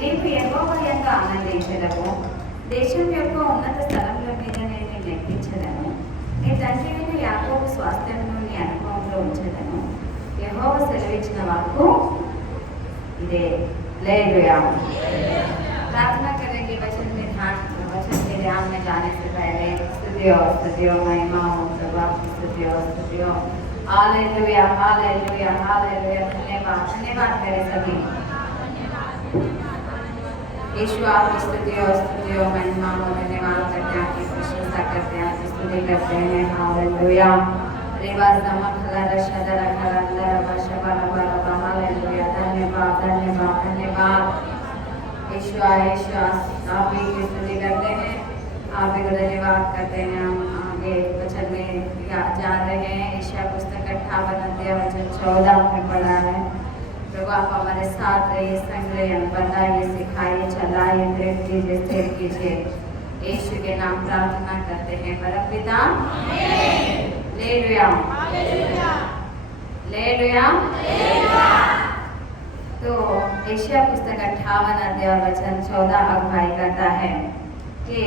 నీవు యెహోవా యందు ఆనందించెదవు. దేశం యొక్క ఉన్నత స్థలముల మీద నేను నెగ్గించెదను. నీ తండ్రి అయిన యాకోబు స్వాస్థ్యమును నీ అనుభవంలో ఉంచెదను. యెహోవా సెలవిచ్చిన వాక్కు ఇదే. హల్లెलूया। प्रार्थना करेंगे वचन में ध्यान में जाने से पहले स्तुतियों महिमा हो प्रभु की स्तुतियों। Hallelujah hallelujah hallelujah. धन्यवाद धन्यवाद करें सभी। यीशु आपकी स्तुतियों महिमा हो धन्यवाद करते हैं, आपकी प्रशंसा करते हैं, आपकी स्तुति करते हैं। हालेलुया। रिवाज नमक हला शदर खरंदर वशबा बरबा। हालेलुया। धन्यवाद धन्यवाद धन्यवाद। यीशु आप ही की स्तुति करते हैं, आप ही को धन्यवाद करते हैं। हम आगे वचन में जा रहे हैं। यशायाह पुस्तक 58 अध्याय वचन 14 में पढ़ा है। प्रभु आप हमारे साथ रहिए, संग रहिए, बताइए, सिखाइए, चलाइए, प्रेरित कीजिए, स्थिर कीजिए। यीशु के नाम प्रार्थना करते हैं परमपिता। Hallelujah hallelujah. तो यशायाह पुस्तक 58 अध्याय वचन 14 अगुवाई करता है कि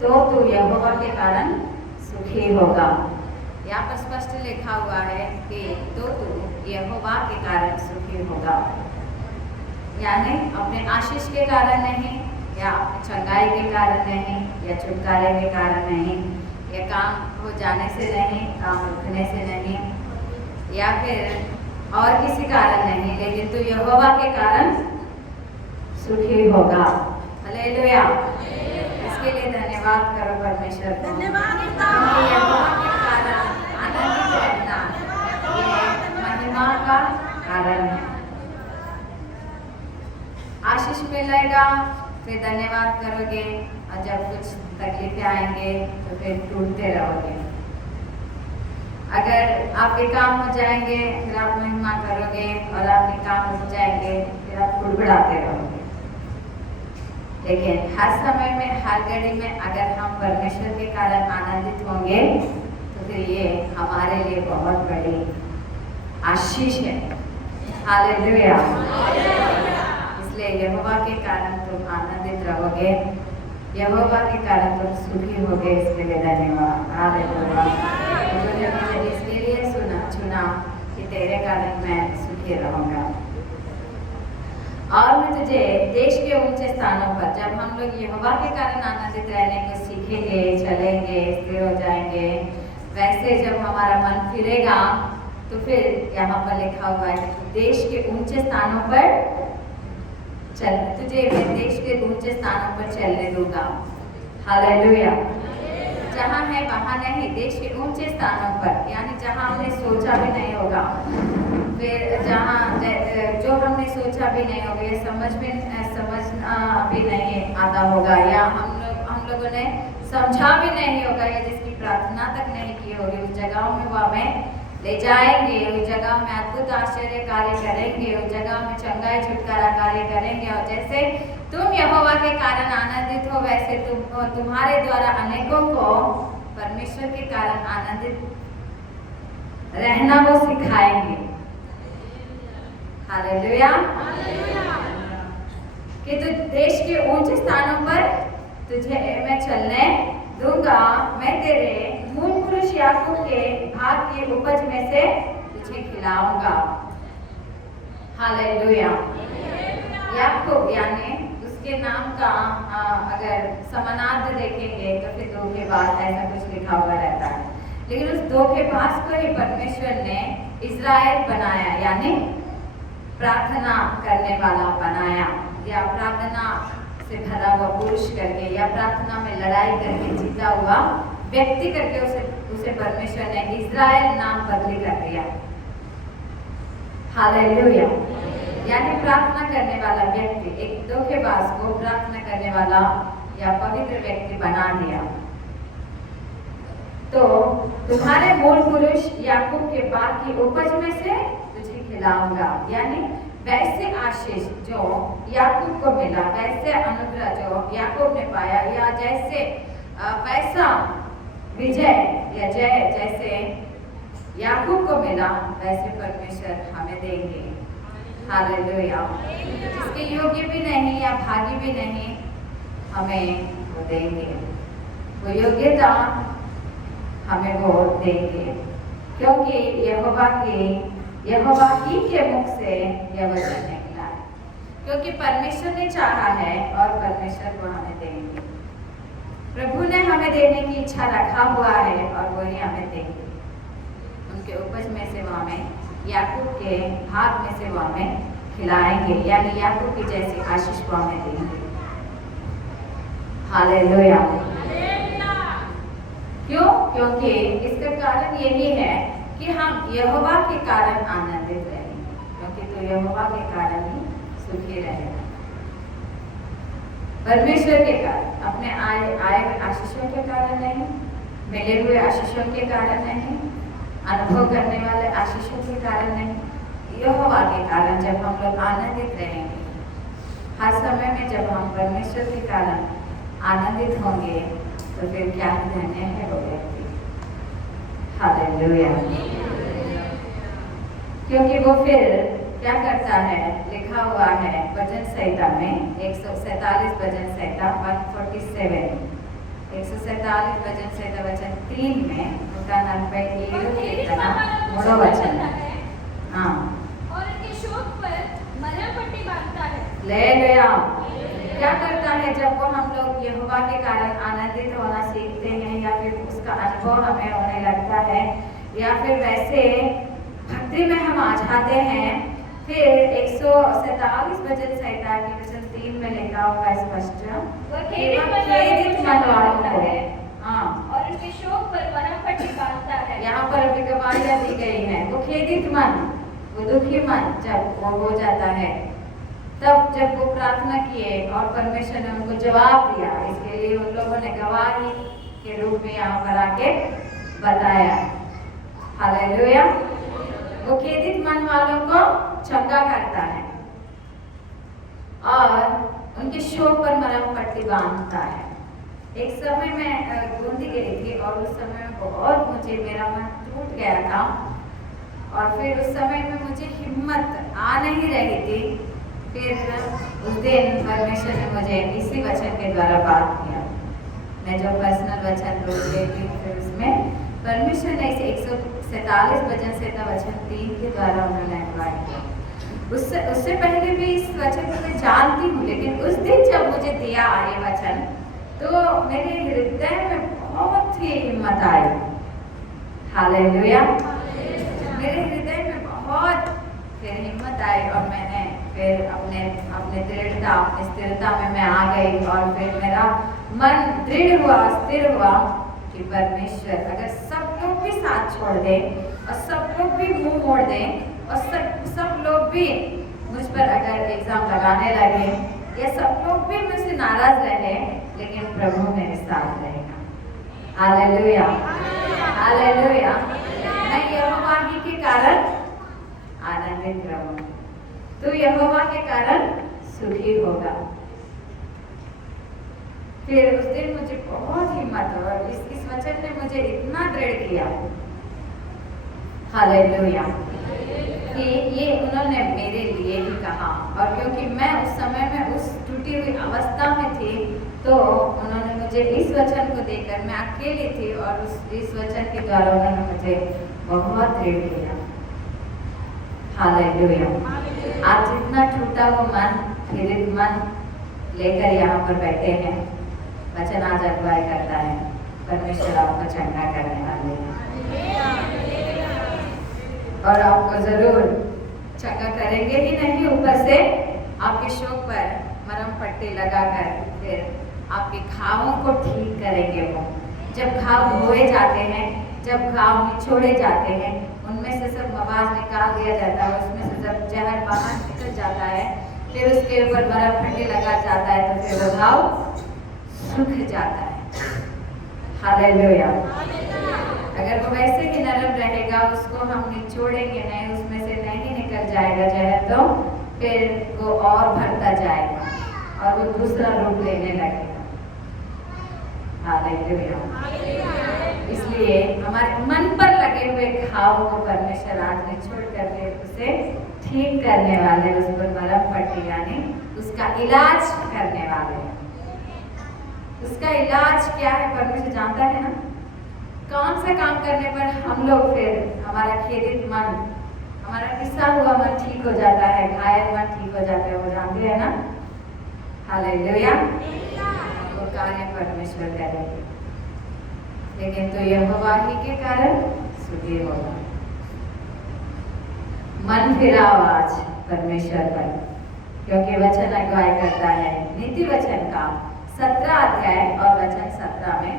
तो तू यहोवा के कारण सुखी होगा। यहाँ पर स्पष्ट लिखा हुआ है कि तो तू यहोवा के कारण सुखी होगा, यानी अपने आशीष के कारण नहीं, या अपने चंगाई के कारण नहीं, या छुटकारे के कारण नहीं, या काम हो जाने से नहीं, काम रुकने से नहीं, या फिर और किसी कारण नहीं, लेकिन तू यहोवा के कारण सुखी होगा। हालेलुया। इसके लिए धन्यवाद करो परमेश्वर को। यहोवा के कारण आनंदित रहना ये महिमा का कारण है। आशीष मिलेगा फिर धन्यवाद करोगे, और जब कुछ तकलीफें आएंगे तो फिर टूटते रहोगे। अगर आपके काम हो जाएंगे फिर आप महिमा करोगे, और आपके काम हो जाएंगे फिर आप कुड़कुड़ाते रहोगे। लेकिन हर समय में, हर घड़ी में अगर हम परमेश्वर के कारण आनंदित होंगे तो फिर ये हमारे लिए बहुत बड़ी आशीष है। हालेलुया। इसलिए यहोवा के कारण तुम आनंदित रहोगे, यहोवा के कारण तुम सुखी होगे। इसके लिए धन्यवाद। हालेलुया। मुझे इसके लिए चुना कि तेरे कारण मैं सुखी रहूंगा। और मैं तुझे देश के ऊंचे स्थानों पर, जब हम लोग यहोवा के कारण आनंदित रहने को सीखेंगे, चलेंगे, स्थिर हो जाएंगे, वैसे जब हमारा मन फिरेगा तो फिर यहाँ पर लिखा हुआ है कि देश के ऊंचे स्थानों पर चल, तुझे मैं देश के ऊंचे स्थानों पर चलने दूंगा। हालेलुया। जहाँ है वहाँ नहीं, देश के ऊंचे स्थानों पर, यानी जहाँ हमने सोचा भी नहीं होगा, फिर जहाँ जो हमने सोचा भी नहीं होगा, ये समझना भी नहीं आता होगा, या हम लोगों ने समझा भी नहीं होगा, या जिसकी प्रार्थना तक नहीं की होगी, उस जगहों में वो हमें ले जाएंगे, उस जगह में अद्भुत आश्चर्य कार्य करेंगे, उस जगह में चंगाई छुटकारा कार्य करेंगे। और जैसे तुम यहोवा के कारण आनंदित हो, वैसे तुम्हारे द्वारा अनेकों को परमेश्वर के कारण आनंदित रहना वो सिखाएंगे। हालेलुया। कि तू देश के ऊंचे स्थानों पर तुझे मैं चलने दूंगा, मैं तेरे मूल पुरुष याकूब के भाग की उपज में से तुझे खिलाऊंगा। हालेलुया। याकूब यानी उसके नाम का अगर समानार्थ देखेंगे तो फिर दो के बाद ऐसा कुछ लिखा हुआ रहता है, लेकिन उस दो के पास को ही परमेश्वर ने इज़राइल बनाया, यानी प्रार्थना करने वाला बनाया, या प्रार्थना से भरा हुआ पुरुष करके, या प्रार्थना में लड़ाई करके जीता हुआ व्यक्ति करके उसे परमेश्वर ने इज़राइल नाम बदली कर दिया। हालेलुया। यानी प्रार्थना करने वाला व्यक्ति, एक धोखेबाज को प्रार्थना करने वाला या पवित्र व्यक्ति बना दिया। तो तुम्हारे मूल पुरुष याकूब के बाद की उपज में से तुझे खिलाऊंगा, यानी वैसे आशीष जो याकूब को मिला, वैसे अनुग्रह जो याकूब ने पाया, या जैसे वैसा विजय या जय जैसे याकूब को मिला, वैसे परमेश्वर हमें देंगे। हालेलुया। जिसके योग्य भी नहीं या भागी भी नहीं, हमें वो देंगे, वो योग्यता हमें वो देंगे, क्योंकि यहोवा ही के मुख से यह वचन निकला है। क्योंकि परमेश्वर ने चाहा है और परमेश्वर को हमें देंगे। प्रभु ने हमें देने की इच्छा रखा हुआ है और वही हमें देंगे। उनके उपज में से वो हमें, याकूब के भाग में से वो हमें खिलाएंगे, यानी याकूब की जैसी आशीष वो हमें देंगे। हालेलुया। क्यों? क्योंकि इसका कारण यही है कि हम यहोवा के कारण आनंदित रहेंगे, क्योंकि तो यहोवा के कारण ही सुखी रहेगा। परमेश्वर के कारण, अपने आए आशीषों के कारण नहीं, मिले हुए आशीषों के कारण नहीं, अनुभव करने वाले आशीषों के कारण नहीं, यहोवा के कारण जब हम लोग आनंदित रहेंगे। हर समय में जब हम परमेश्वर के कारण आनंदित होंगे तो फिर क्या धन्य है वो व्यक्ति। हालेलुया। क्योंकि वो फिर क्या करता है, लिखा हुआ है भजन संहिता में 147 भजन संहिता 147 147 भजन संहिता वचन 3 में उसका 47 कीर्तना मूढ़ो वचन है। हाँ, और उनके शोक पर मरहम पट्टी बांधता है। ले लिया। क्या करता है जब वो हम लोग यहोवा के कारण आनंदित होना सीखते हैं, या फिर उसका अनुभव हमें होने लगता है, या फिर वैसे भक्ति में हम आ जाते हैं, फिर 147 भजन संहिता के वचन 3 में लिखा हुआ स्पष्ट, खेदित मन वालों को, हाँ, और उनके शोक पर मरहम पट्टी बांधता है। यहाँ पर अभी गवाहियाँ दी गई है। वो खेदित मन, वो दुखी मन जब वो हो जाता है, तब जब वो प्रार्थना किए और परमेश्वर ने उनको जवाब दिया, इसके लिए उन लोगों ने गवाही के रूप में यहाँ पर आके बताया। हालेलुया। वो खेदित मन वालों को चंगा करता है और उनके शोक पर मरहम पट्टी बांधता है। एक समय मैं गूंदी गई थी और उस समय में बहुत मुझे मेरा मन टूट गया था, और फिर उस समय में मुझे हिम्मत आ नहीं रही थी। फिर उस दिन परमेश्वर ने मुझे इसी वचन के द्वारा बात किया। मैं जो पर्सनल वचन रोज लेती हूँ, फिर उसमें परमेश्वर ने इसे 147 वचन से वचन 3 के द्वारा उन्होंने अगुवाई किया। उससे पहले भी इस वचन को मैं जानती हूँ, लेकिन उस दिन जब मुझे दिया ये वचन, तो मेरे हृदय में बहुत ही हिम्मत आई। हालेलुया। मेरे हृदय में बहुत फिर हिम्मत आई और मैंने फिर अपने दृढ़ता, अपनी स्थिरता में मैं आ गई, और फिर मेरा मन दृढ़ हुआ, स्थिर हुआ कि परमेश्वर अगर सब लोग भी साथ छोड़ दें और सब लोग भी मुंह मोड़ दें और सब लोग भी मुझ पर अगर इल्जाम लगाने लगे, या सब लोग भी मुझसे नाराज रहे, लेकिन प्रभु मेरे साथ रहेगा। हालेलुया। हालेलुया। मैं यहोवा ही के कारण आनंदित रहूं, तो यहोवा के कारण सुखी होगा। फिर उस दिन मुझे बहुत हिम्मत हुआ, इस वचन ने मुझे इतना दृढ़ किया। हालेलुया। कि ये उन्होंने मेरे लिए ही कहा, और क्योंकि मैं उस समय में उस टूटी हुई अवस्था में थी, तो उन्होंने मुझे इस वचन को देकर, मैं अकेली थी और इस वचन के द्वारा उन्होंने मुझे बहुत दृढ़ किया। हालेलुया। आज जितना टूटा वो मन, पीड़ित मन लेकर यहाँ पर बैठे हैं, वचन आज अगुवाई करता है, परमेश्वर आपको चंगा करने वाले हैं, और आपको जरूर चंगा करेंगे ही नहीं, ऊपर से आपके शोक पर मरहम पट्टी लगाकर फिर आपके घावों को ठीक करेंगे। वो जब घाव धोए जाते हैं, जब घाव निचोड़े जाते हैं, उनमें से सब मवाद निकाल दिया जाता है, उसमें से जब जहर बाहर निकल जाता है, फिर उसके ऊपर मरहम पट्टी लगा जाता है, तो फिर वो घाव सूख जाता है। हालेलुया। अगर वो वैसे ही नरम रहेगा, उसको हम निचोड़ेंगे नहीं, उसमें से नहीं निकल जाएगा जहर, तो फिर वो और भरता जाएगा और वो दूसरा रूप लेने लगेगा। हालेलुया। इसलिए हमारे मन पर लगे हुए घाव को परमेश्वर आज निचोड़ करके उसे ठीक करने वाले, उस पर मरहम पट्टी यानी उसका इलाज करने वाले। उसका इलाज क्या है परमेश्वर जानता है ना। कौन सा काम करने पर हम लोग फिर हमारा खेदित मन, हमारा पिसा हुआ मन ठीक हो जाता है, घायल मन ठीक हो जाता है, वो जानते हैं ना। हालेलुया। वो कार्य परमेश्वर करेंगे, लेकिन तो यहोवा ही के कारण सुधीर होगा। मन फिराओ आज परमेश्वर पर, क्योंकि वचन अगुवाई करता है। नीति वचन का 17 अध्याय और वचन 17 में,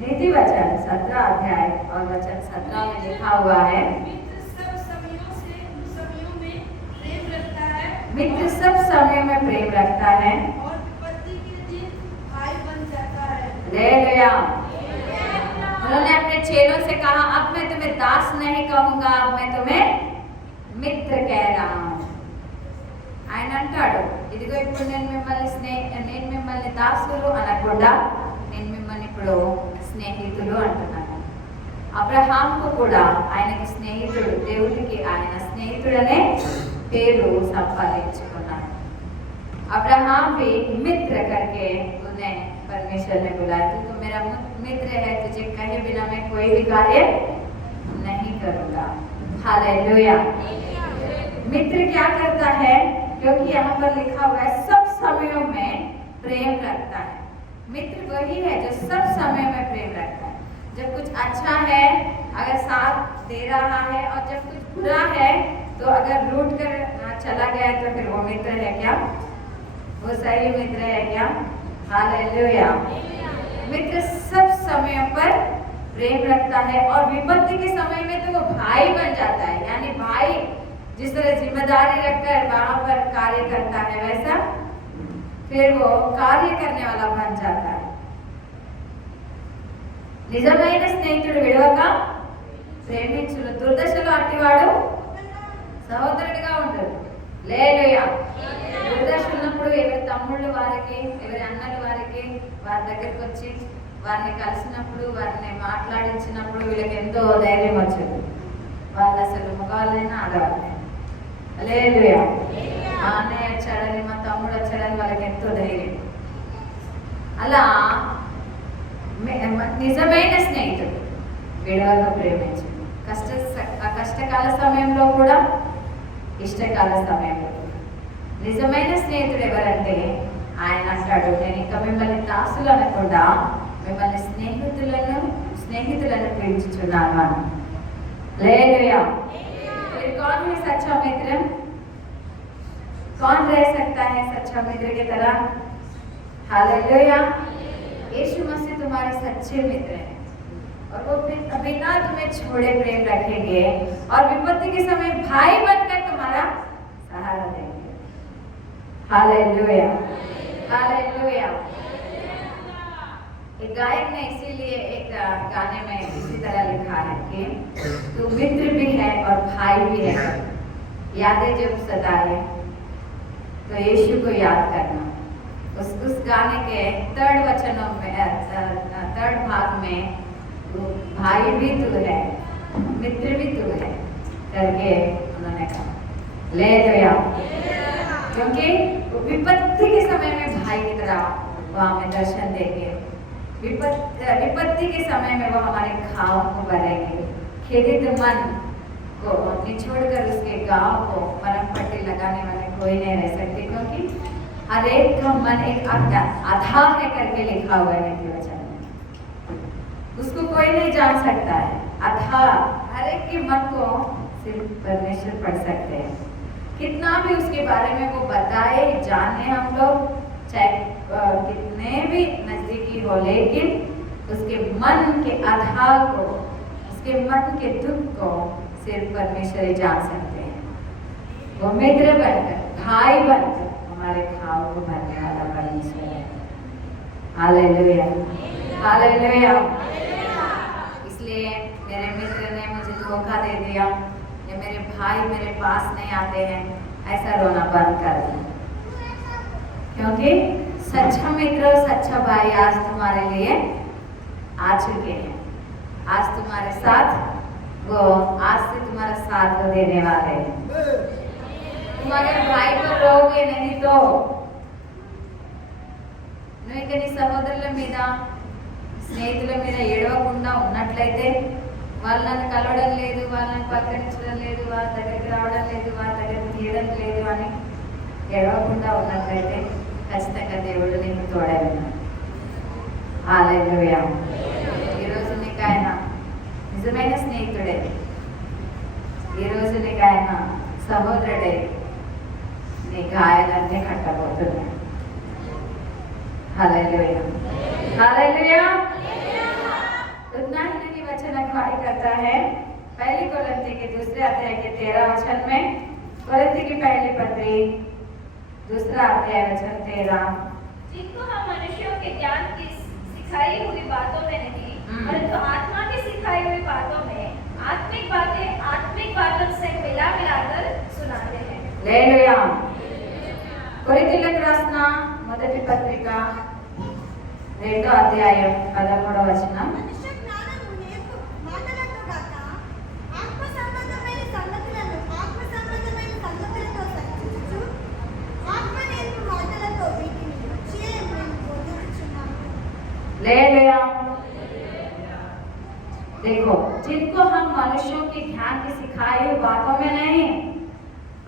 नीति वचन 17 अध्याय और वचन 17 में लिखा हुआ है, मित्र सब समयों में प्रेम रखता है, मित्र सब समय में प्रेम रखता है, और विपत्ति के दिन भाई बन जाता है। हालेलुया। उन्होंने अपने चेलों से कहा, अब मैं तुम्हें दास नहीं कहूंगा, अब मैं तुम्हें మిత్ర కేరాం. ఆయన అంటాడు, ఇదిగో ఇప్పుడు నేను మిమ్మల్ని దాసులు అనకుండా నేను మిమ్మల్ని ఇప్పుడు స్నేహితులు అంటున్నాను. అబ్రహాంకు కూడా ఆయనకి స్నేహితుడు, దేవుడికి ఆయన స్నేహితుడనే పేరు సంపాదించుకున్నాడు. अब्राहम भी मित्र करके उन्हें परमेश्वर ने बुलाया, तू तो मेरा मित्र है, तुझे कहे बिना मैं कोई भी कार्य नहीं करूंगा। हालेलुया। मित्र क्या करता है, क्योंकि यहाँ पर लिखा हुआ है सब समयों में प्रेम रखता है। मित्र वही है जो सब समय में प्रेम रखता है। जब कुछ अच्छा है अगर साथ दे रहा है, और जब कुछ बुरा है तो अगर रूठ कर चला गया तो फिर वो मित्र है क्या? वो सही मित्र है क्या? हालेलुया। मित्र सब समयों पर प्रेम रखता है, और विपत्ति के समय में तो वो भाई बन जाता है। यानी भाई जिस तरह जिम्मेदारी रखकर वहां पर कार्य करता है, वैसा फिर वो कार्य करने वाला बन जाता है। నిజమైన స్నేహితుడు విడవక ప్రేమించును, దుర్దశలో అట్టివాడు సహోదరుడిగా ఉంటాడు. హల్లెలూయా. దుర్దశ ఉన్నప్పుడు ఎవరి తమ్ముళ్ళు వారికి, ఎవరి అన్నలు వారికి వారి దగ్గరికి వచ్చి వారిని కలిసినప్పుడు, వారిని మాట్లాడించినప్పుడు వీళ్ళకి ఎంతో ధైర్యం వచ్చింది. వాళ్ళు అసలు మగవాళ్ళైనా ఆడవాళ్ళైనా. హల్లెలూయా. మా అన్నయ్య వచ్చాడని, మా తమ్ముడు వచ్చాడని వాళ్ళకి ఎంతో ధైర్యం. అలా నిజమైన స్నేహితుడు విడవక ప్రేమించు, కష్టకాల సమయంలో కూడా, ఇష్టకాల సమయంలో. నిజమైన స్నేహితుడు ఎవరంటే ఆయన అంటాడు, నేను ఇంకా మిమ్మల్ని దాసులు అనకుండా మిమ్మల్ని స్నేహితులను పిలుచుచున్నాను అని. హల్లెలూయా. फिर कौन है सच्चा मित्र? कौन रह सकता है सच्चा मित्र की तरह? हालेलुया। यीशु मसीह तुम्हारे सच्चे मित्र हैं, और वो बिना तुम्हें छोड़े प्रेम रखेंगे, और विपत्ति के समय भाई बनकर तुम्हारा सहारा देंगे। हालेलुया। हालेलुया। एक गायक ने इसीलिए एक गाने में इसी तरह लिखा है कि तू मित्र भी है और भाई भी है, यादें जब सताए तो यीशु को याद करना। उस गाने के थर्ड भाग में भाई भी तू है, मित्र भी तू है करके उन्होंने कहा। हालेलुया। क्योंकि विपत्ति के समय में भाई की तरह वो हमें दर्शन देंगे, विपत्ति के समय में वो हमारे घाव को भरेंगे। खेदित मन को निचोड़कर उसके गांव को मरहम पट्टी लगाने वाले कोई नहीं रह सकते, क्योंकि हर एक का मन एक आधार है करके लिखा हुआ है नीति वचन में। उसको कोई नहीं जान सकता है। आधार हर एक के मन को सिर्फ परमेश्वर पढ़ सकते हैं। कितना भी उसके बारे में वो बताए जाने हम लोग, चाहे कितने भी नजदीकी हो, लेकिन उसके मन के आधार को, उसके मन के दुख को सिर्फ परमेश्वर ही जान सकते हैं। वो मित्र बनकर, भाई बनकर हमारे घाव को भरने वाला परमेश्वर है। हालेलुया। हालेलुया। इसलिए मेरे मित्र ने मुझे धोखा दे दिया, या मेरे भाई मेरे पास नहीं आते हैं, ऐसा रोना बंद कर दिया, क्योंकि सच्चा मित्र और सच्चा भाई आज तुम्हारे लिए आ चुके हैं। आज तुम्हारे साथ वो, आज से तुम्हारा साथ वो देने वाले हैं। तुम अगर भाई पर रहोगे नहीं तो నువ్వు ఇక నీ సహోదరుల మీద స్నేహితుల మీద ఏడవకుండా ఉన్నట్లయితే వాళ్ళు నన్ను కలవడం లేదు, వాళ్ళని పలకరించడం లేదు, వాళ్ళ దగ్గరికి రావడం లేదు, వాళ్ళ దగ్గరికి తీయడం లేదు అని ఏడవకుండా ఉన్నట్లయితే ఖచ్చితంగా దేవుడు నీకు తోడై ఉన్నాడు. హల్లెలూయా. ఈరోజు నీకు ఆయన నిజమైన స్నేహితుడే, ఈరోజు నీకు ఆయన సహోదరుడే, నీ గాయాలన్నీ కట్టబోతున్నాడు. Hallelujah, hallelujah. उतना ही नहीं वचन अगुवाई करता है पहली कोरिन्थी के दूसरे अध्याय के 13 वचन में, कोरिन्थी की पहली पत्री दूसरा अध्याय वचन 13, जिनको हम मनुष्यों के ज्ञान की सिखाई हुई बातों में नहीं परंतु आत्मा की सिखाई हुई बातों में आत्मिक बातों से मिला मिलाकर सुनाते हैं। हालेलुया। కొరింథీయులకు రాసిన మొదటి పత్రిక 2వ అధ్యాయం 13వ వచనం, మనుష్య జ్ఞానము నేర్పు మాటలతో గాక ఆత్మ సంబంధమైన సంగతులతో చర్చించుచు ఆత్మ నేర్పు మాటలతో వీటిని వచ్చే మేము బోధించుచున్నాము। हालेलुया। देखो, जिनको हम मनुष्यों के ज्ञान की सिखाई हुई बातों में नहीं,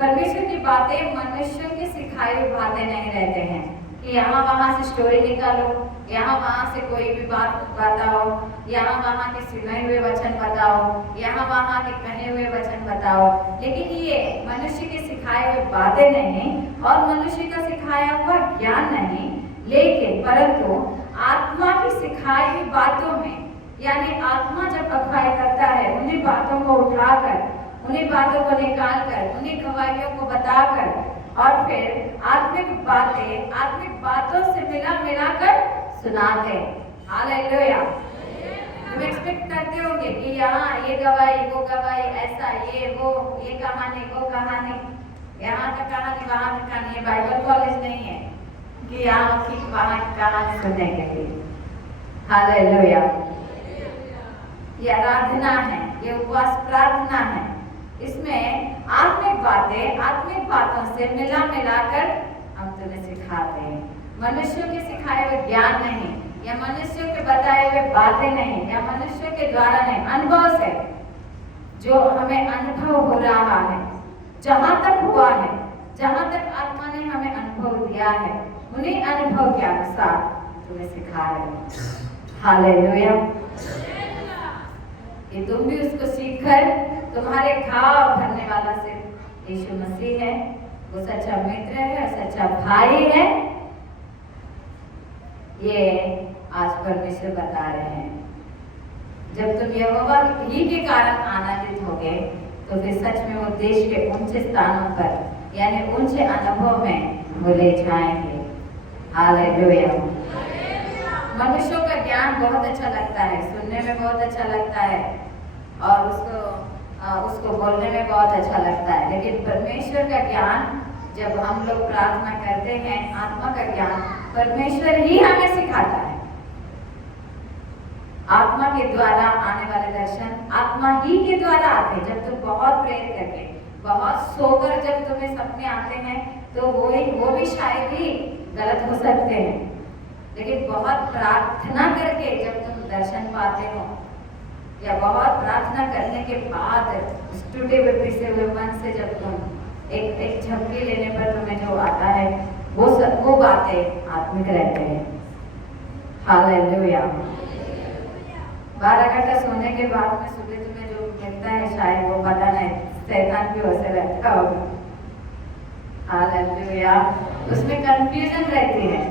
परमेश्वर की बातें मनुष्यों की सिखाई हुई बातें नहीं रहते हैं कि यहाँ वहाँ से स्टोरी निकालो, यहाँ वहाँ से कोई भी बात बताओ, यहाँ वहाँ के सुने हुए वचन बताओ, यहाँ वहाँ के कहे हुए वचन बताओ, लेकिन ये मनुष्य के सिखाए हुए बातें नहीं और मनुष्य का सिखाया हुआ ज्ञान नहीं, लेकिन परंतु आत्मा की सिखाई हुई बातों में, यानी आत्मा जब अगुवाई करता है उन्हीं बातों को उठाकर, उन्हीं बातों को निकालकर, उन्हीं गवाहियों को बताकर और फिर आत्मिक बातों से मिलाकर सुनाते। हालेलुया। तुम एक्सपेक्ट करते होंगे कि यहाँ ये गवाही, वो गवाही, ऐसा ये वो, ये कहानी, वो कहानी, यहाँ का कहानी, वहाँ का कहानी। ये बाइबल कॉलेज नहीं है कि यहाँ की वहाँ की कहानी सुनने के लिए। हालेलुया। ये आराधना है, ये उपवास प्रार्थना है, इसमें आत्मिक बातों से मिलाकर हम तुम्हें सिखाते हैं। मनुष्यों के सिखाए हुए ज्ञान नहीं, या मनुष्यों के बताए हुए बातें नहीं, या मनुष्यों के द्वारा नहीं, अनुभव से जो हमें अनुभव हो रहा है, जहाँ तक हुआ है, जहाँ तक आत्मा ने हमें अनुभव दिया है, उन्हीं अनुभव के अनुसार तुम्हें सिखा रहे हैं। हालेलुया। कि तुम भी उसको सीखकर तुम्हारे घाव भरने वाला सिर्फ यीशु मसीह है, वो सच्चा मित्र है, सच्चा भाई है। ये आज परमेश्वर बता रहे हैं। जब तुम यहोवा ही के कारण आनंदित होगे तो फिर सच में वो देश के ऊंचे स्थानों पर, यानी ऊंचे अनुभव में वो ले जाएंगे। हालेलुया। मनुष्यों का ज्ञान बहुत अच्छा लगता है, सुनने में बहुत अच्छा लगता है और उसको बोलने में बहुत अच्छा लगता है, लेकिन परमेश्वर का ज्ञान जब हम लोग प्रार्थना करते हैं, आत्मा का ज्ञान परमेश्वर ही हमें सिखाता है। आत्मा के द्वारा आने वाले दर्शन आत्मा ही के द्वारा आते हैं। जब तुम बहुत प्रेयर करके, बहुत सोकर जब तुम्हें सपने आते हैं तो वो भी शायद ही गलत हो सकते हैं, लेकिन बहुत प्रार्थना करके जब तुम दर्शन पाते हो, या बहुत प्रार्थना करने के बाद टूटे हुए पिसे हुए मन से जब तुम एक झपकी लेने पर तुम्हें जो आता है वो बातें आत्मिक रहते हैं। हालेलुया। 12 घंटा सोने के बाद में सुबह तुम्हें जो मिलता है शायद वो पता नहीं, शैतान की ओर से रहता होगा। हालेलुया। उसमें कंफ्यूजन रहती है,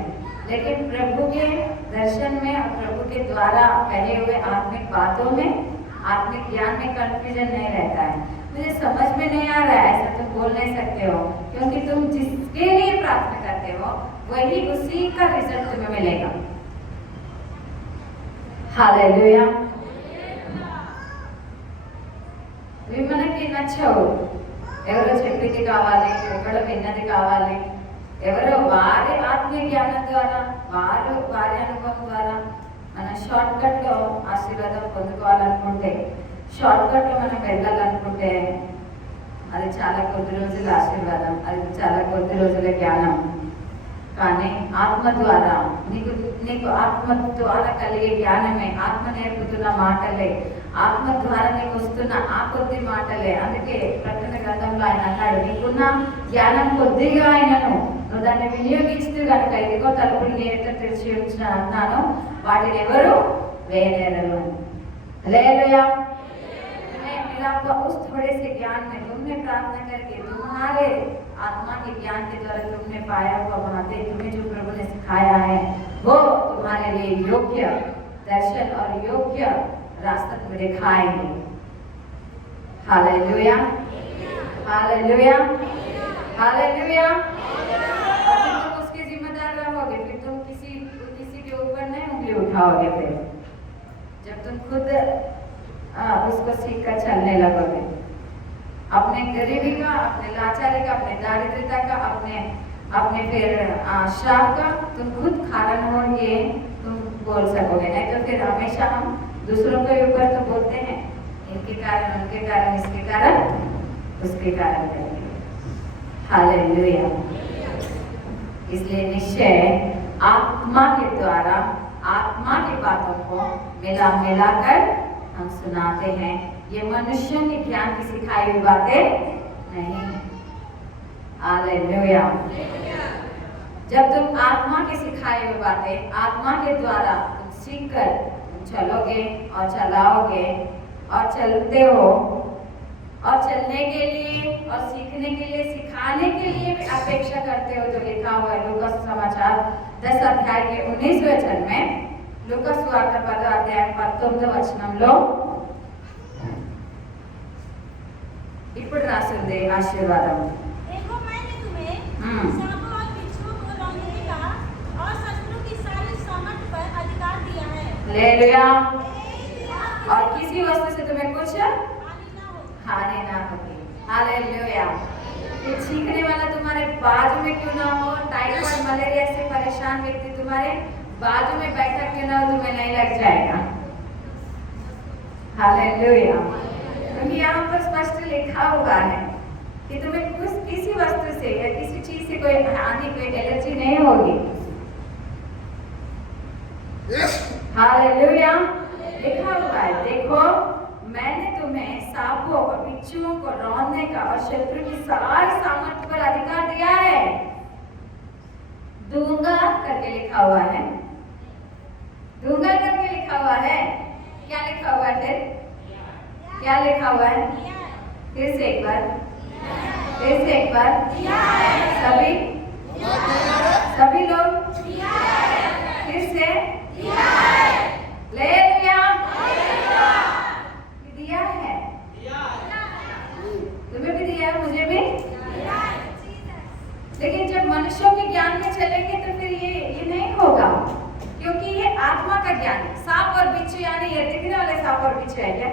लेकिन प्रभु के दर्शन में और प्रभु के द्वारा कहे हुए आत्मिक बातों में, आत्मिक ज्ञान में कंफ्यूजन नहीं रहता है। मुझे समझ में नहीं आ रहा है, ऐसा तुम बोल नहीं सकते हो, क्योंकि तुम जिसके लिए प्रार्थना करते हो वही उसी का रिजल्ट तुम्हें मिलेगा। हालेलुया। మనకి నచ్చవు, ఎవరో చెప్పింది కావాలి, ఎక్కడో విన్నది కావాలి, ఎవరో వారి ఆత్మీయ జ్ఞానం ద్వారా, వారి అనుభవం ద్వారా మన షార్ట్ కట్ లో ఆశీర్వాదం పొందుకోవాలనుకుంటే, షార్ట్ కట్ లో మనం వెళ్ళాలనుకుంటే అది చాలా కొద్ది రోజుల ఆశీర్వాదం, అది చాలా కొద్ది రోజుల జ్ఞానం. కానీ ఆత్మ ద్వారా నీకు ఆత్మ ద్వారా కలిగే జ్ఞానమే, ఆత్మ నేర్పుతున్న మాటలే, ఆత్మ ద్వారా నీకు వస్తున్న ఆ కొద్ది మాటలే. అందుకే ప్రకటన గ్రంథంలో ఆయన అన్నాడు, నీకున్న జ్ఞానం కొద్దిగా అయినను నువ్వు దాన్ని వినియోగిస్తూ కనుక ఇదిగో తలుపులు నీ ఎట్లా తెరిచి ఉంచిన అన్నాను, వాటిని ఎవరు వేయలేరు. హల్లెలూయా. मिला हुआ उस थोड़े से ज्ञान में तुमने प्रार्थना करके तुम्हारे आत्मा के ज्ञान के द्वारा तुमने पाया हुआ बातें, तुम्हें जो प्रभु ने सिखाया है वो तुम्हारे लिए योग्य दर्शन और योग्य रास्ता तुम्हें दिखाएंगे. Hallelujah, hallelujah, hallelujah. और फिर तुम उसके जिम्मेदार रहोगे, फिर तुम किसी के ऊपर नहीं उंगली उठाओगे. फिर जब तुम खुद उसको सीख कर चलने लगोगे, अपने गरीबी का, अपने लाचारी का, अपने दारिद्रता का, अपने फिर श्राप का तुम खुद कारण हो, ये तुम बोल सकोगे. नहीं तो फिर हमेशा हम दूसरों के ऊपर तो बोलते हैं, इनके कारण, उनके कारण, इसके कारण, उसके कारण करके. हालेलुया. इसलिए निश्चय आत्मा के द्वारा आत्मा की बातों को मिलाकर हम सुनाते हैं. ये मनुष्यों के ज्ञान की सिखाई हुई बातें नहीं. हालेलुया. जब तुम आत्मा की सिखाई हुई बातें आत्मा के द्वारा तुम सीखकर तुम चलोगे और चलाओगे और चलते हो, और चलने के लिए और सीखने के लिए, सिखाने के लिए भी अपेक्षा करते हो, जो लिखा हुआ है लूका समाचार 10 अध्याय के 19वें वचन में. లూకా సువార్త 10వ అధ్యాయం 19వ వచనంలో ఇప్పుడు రాసింది ఆశీర్వాదం. देखो मैंने तुम्हें सांपों और बिच्छुओं को रौंदने का और शत्रु की सारी सामर्थ पर अधिकार दिया है. हालेलुया. और किसी वस्तु से तुम्हें कुछ हानि हानि ना होगी. ना होगी. हालेलुया. ये छींकने वाला तुम्हारे बाजू में क्यों ना हो, टाइफाइड मलेरिया से परेशान व्यक्ति तुम्हारे बाजू में बैठा क्यों ना हो, तुम्हें नहीं लग जाएगा. हालेलुया. क्योंकि यहाँ पर स्पष्ट लिखा हुआ है कि तुम्हें किसी वस्तु से या किसी चीज से कोई हानि, कोई एलर्जी नहीं होगी. हालेलुया. लिखा हुआ है, देखो मैंने तुम्हें सांपों और बिच्छुओं को रौंदने का और शत्रु की सारी सामर्थ पर अधिकार दिया है. दूंगा करके लिखा हुआ है, दूंगा करके लिखा हुआ है. क्या लिखा हुआ है? क्या लिखा हुआ है? फिर से एक बार, फिर से एक बार. सभी लोग फिर से ले लिया. दिया है, तुम्हें भी दिया है, मुझे भी. लेकिन जब मनुष्यों के ज्ञान में चलेंगे तो फिर ये नहीं होगा, क्योंकि ये आत्मा का ज्ञान है. सांप और बिच्छू यानी ये दिखने वाले सांप और बिच्छू है क्या?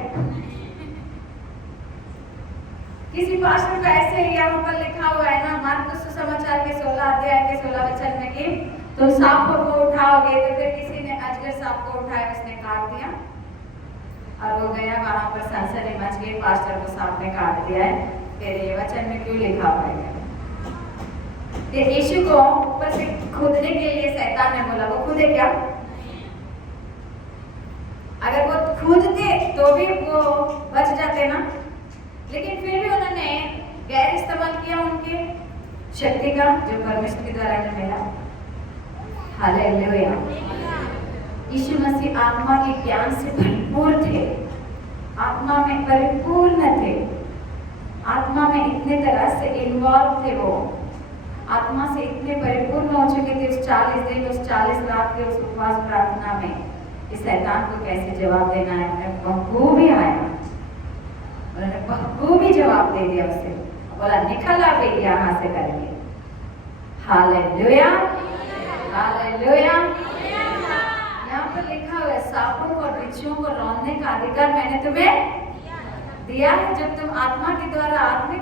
किसी पास्टर का ऐसे ही यहाँ पर लिखा हुआ है ना, मार्कुस सुसमाचार के 16 अध्याय के 16 वचन में कि तुम सांपों को उठाओगे, तो फिर किसी ने अजगर सांप को उठाया, उसने काट दिया और वो गया वहां पर सनसनी मच गई, पास्टर को सांप ने काट दिया है. फिर ये वचन में क्यों लिखा हुआ है? यीशु को ऊपर से कूदने के लिए शैतान ने बोला, वो कूदे क्या? अगर वो कूदते तो भी वो बच जाते ना. लेकिन फिर भी उन्होंने गैर इस्तेमाल किया उनके शक्ति का, जो परमेश्वर के द्वारा उन्हें मिला. हालेलुया. यीशु मसीह आत्मा के ज्ञान से भरपूर थे, आत्मा में परिपूर्ण थे, आत्मा में इतने तरह से इन्वॉल्व थे, वो आत्मा से इतने परिपूर्ण हो चुके थे. उस 40 दिन, उस 40 रात के उस उपवास प्रार्थना में इस शैतान को कैसे जवाब देना है, उन्हें बखूबी आया, उन्होंने बखूबी जवाब दे दिया उसे. बोला निकल आ गई यहाँ से करके. Hallelujah, hallelujah. यहाँ पर लिखा हुआ है, सांपों और बिच्छुओं को रौंदने का अधिकार मैंने तुम्हें दिया है. जब तुम आत्मा के द्वारा आत्मिक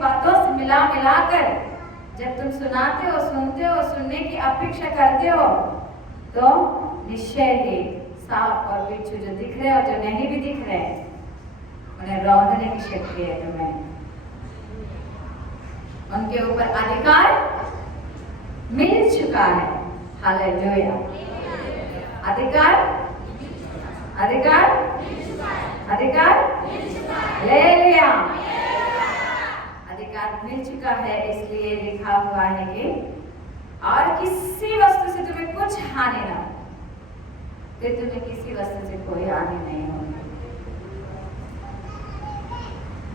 बातों से मिलाकर जब तुम सुनाते हो, सुनते हो, सुनने की अपेक्षा करते हो, तो निश्चय ही सांप और बिच्छू जो दिख रहे और जो नहीं भी दिख रहे उन्हें रौंदने की शक्ति है तुम्हें. उनके ऊपर अधिकार मिल चुका है। हालेलुया। अधिकार अधिकार अधिकार ले लिया। अधिकार मिल चुका है, इसलिए लिखा हुआ है कि और किसी वस्तु से तुम्हें कुछ हानि ना हो, फिर तुम्हें किसी वस्तु से कोई हानि नहीं होगी।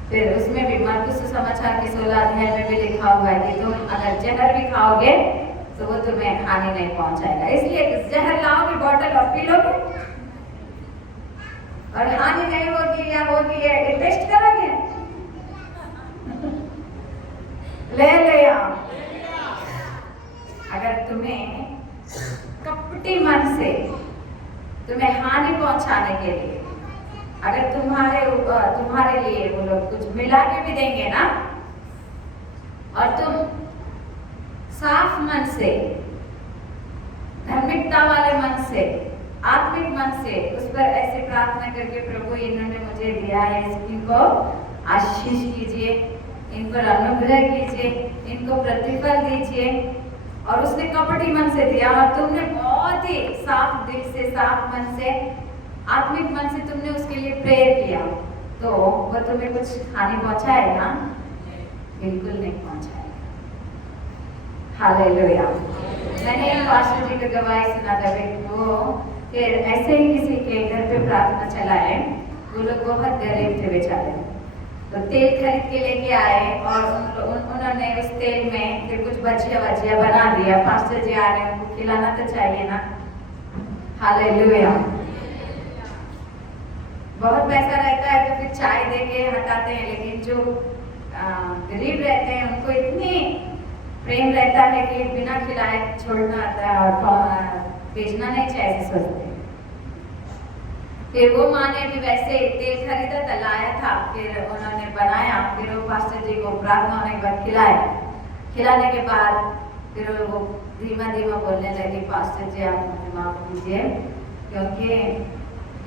फिर उसमें भी मरकुस सुसमाचार के 16 अध्याय में भी लिखा हुआ है कि तुम अगर जहर भी खाओगे तो वो तुम्हें हानि नहीं पहुंचाएगा। इसलिए जहर लाओगे बॉटल और पी लोगे और हानि नहीं होगी या होगी ये टेस्ट करोगे? ले लिया। अगर तुम्हें कपटी मन से तुम्हें हानि पहुंचाने के लिए, अगर तुम्हारे लिए वो लोग कुछ मिला के भी देंगे ना, और तुम साफ मन से, धार्मिकता वाले मन से, आत्मिक मन से उस पर ऐसे प्रार्थना करके, प्रभु इन्होंने मुझे दिया है, इनको आशीष कीजिए, इन पर अनुग्रह कीजिए, इनको प्रतिफल दीजिए, और उसने कपटी मन से दिया और तुमने बहुत ही साफ दिल से, साफ मन से, आत्मिक मन से तुमने उसके लिए प्रेयर किया, तो वो तुम्हें कुछ हानि पहुंचाएगा? बिल्कुल नहीं पहुंचाएगा। हालेलुया। मैंने पास्टर जी का गवाही सुना था, वो फिर ऐसे ही किसी के घर पे प्रार्थना चलाए, वो लोग बहुत गरीब थे बेचारे, तो तेल खरीद के लेके आए और उन्होंने उस तेल में फिर कुछ भजिया बना दिया। पास्टर जी आ रहे हैं, उनको खिलाना तो चाहिए ना। हालेलुया। बहुत पैसा रहता है तो फिर चाय दे के हटाते हैं, लेकिन जो गरीब रहते हैं उनको इतनी प्रेम रहता है कि बिना खिलाए छोड़ना आता है और बेचना नहीं चाहिए, ऐसे सोचते हैं। फिर वो माँ ने भी वैसे तेल खरीदा था, लाया था, फिर उन्होंने बनाया, फिर वो पास्टर जी को प्रार्थना होने के बाद खिलाया। खिलाने के बाद फिर वो धीमा धीमा बोलने लगी, पास्टर जी आप मुझे माफ कीजिए, क्योंकि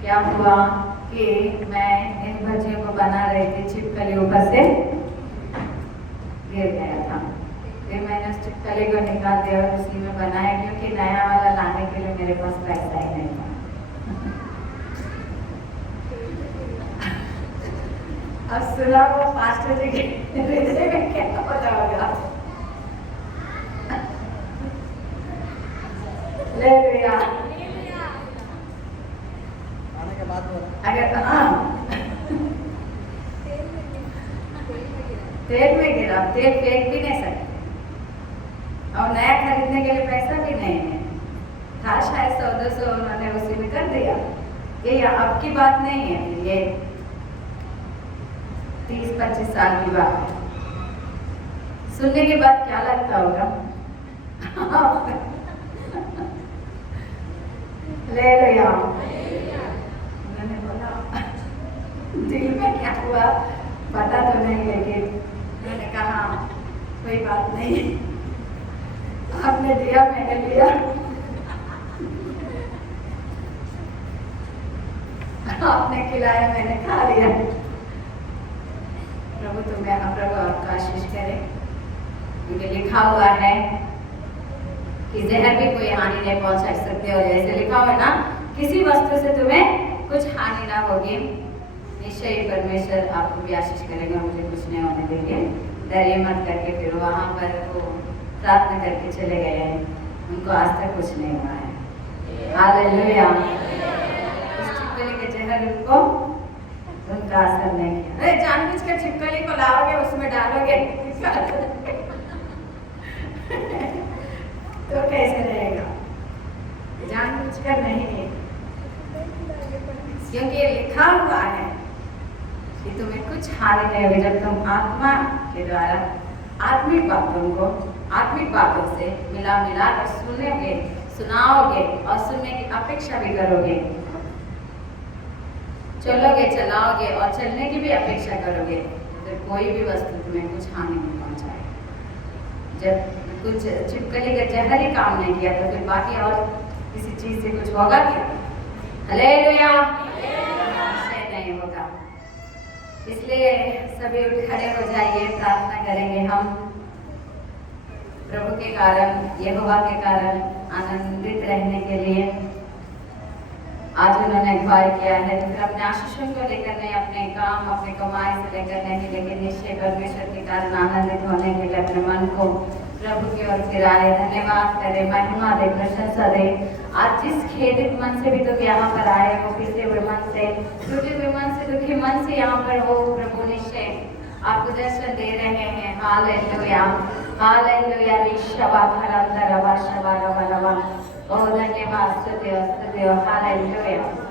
क्या हुआ कि मैं इन भजियों को बना रही थी, छिपकली ऊपर से गिर गया था, फिर मैंने उस छिपकली को निकाल दिया और उसी में बनाया, क्योंकि नया वाला लाने के लिए मेरे पास पैसा ही नहीं था। अब सुना वो पास्टर जी के हृदय में क्या पता होगा। ले लिया। अगर तेल में गिरा, तेल फेंक भी नहीं सकते और नया खरीदने के लिए पैसा भी नहीं है, था शायद 100-200, उन्होंने उसी में कर दिया। ये अब की बात नहीं है, ये 30-25 साल की बात है। सुनने के बाद क्या लगता होगा? ले लिया। उन्होंने बोला दिल में क्या हुआ पता तो नहीं, लेकिन मैंने कहा कोई बात नहीं, आपने दिया मैंने लिया, आपने खिलाया मैंने खा लिया। प्रभु आपका आशीष करे, क्योंकि लिखा हुआ है कि जहर भी कोई हानि नहीं पहुंचा सकते, और जैसे लिखा हुआ है ना, किसी वस्तु से तुम्हें कुछ हानि ना होगी। निश्चय ही परमेश्वर आपको भी आशीष करेगा, मुझे कुछ नहीं होने देंगे। डरिए मत करके फिर वहाँ पर वो प्रार्थना करके चले गए हैं, उनको आज तक कुछ नहीं हुआ है। हालेलुया। उस छिपकली के जहर उनका असर नहीं किया। अरे जानबूझ कर छिपकली को लाओगे, उसमें डालोगे तो कैसे रहेगा? जानबूझ कर नहीं, क्योंकि लिखा हुआ है कि तुम्हें कुछ हानि नहीं होगी जब तुम आत्मा के द्वारा आत्मिक बातों से मिला कर सुनोगे, सुनाओगे और सुनने की अपेक्षा भी करोगे, चलोगे, चलाओगे और चलने की भी अपेक्षा करोगे, तो कोई भी वस्तु तुम्हें कुछ हानि नहीं पहुंचाएगी। जब कुछ छिपकली का जहर ही काम नहीं किया तो फिर बाकी और किसी चीज से कुछ होगा क्या? हालेलुया। नहीं होगा। इसलिए सभी उठ खड़े हो जाइए, प्रार्थना करेंगे हम। प्रभु के कारण, यहोवा के कारण आनंदित रहने के लिए आज उन्होंने अगुवाई किया है। तो फिर अपने आशीषों को लेकर नहीं, अपने काम, अपने कमाई से लेकर नहीं, लेकिन निश्चय परमेश्वर के कारण आनंदित होने के लिए अपने मन को प्रभु की ओर फिराए, धन्यवाद करे, महिमा दे, प्रशंसा दे। आज जिस खेदित मन से भी तुम यहाँ पर आए हो, पिसे हुए मन से, टूटे हुए मन से, दुखी मन से यहाँ पर हो, प्रभु निश्चय आपको दर्शन दे रहे हैं। हालेलुया, हालेलुया, रिशबा खरंदरवा शबा रवा रवा। ओ धन्यवाद, स्तुति हालेलुया।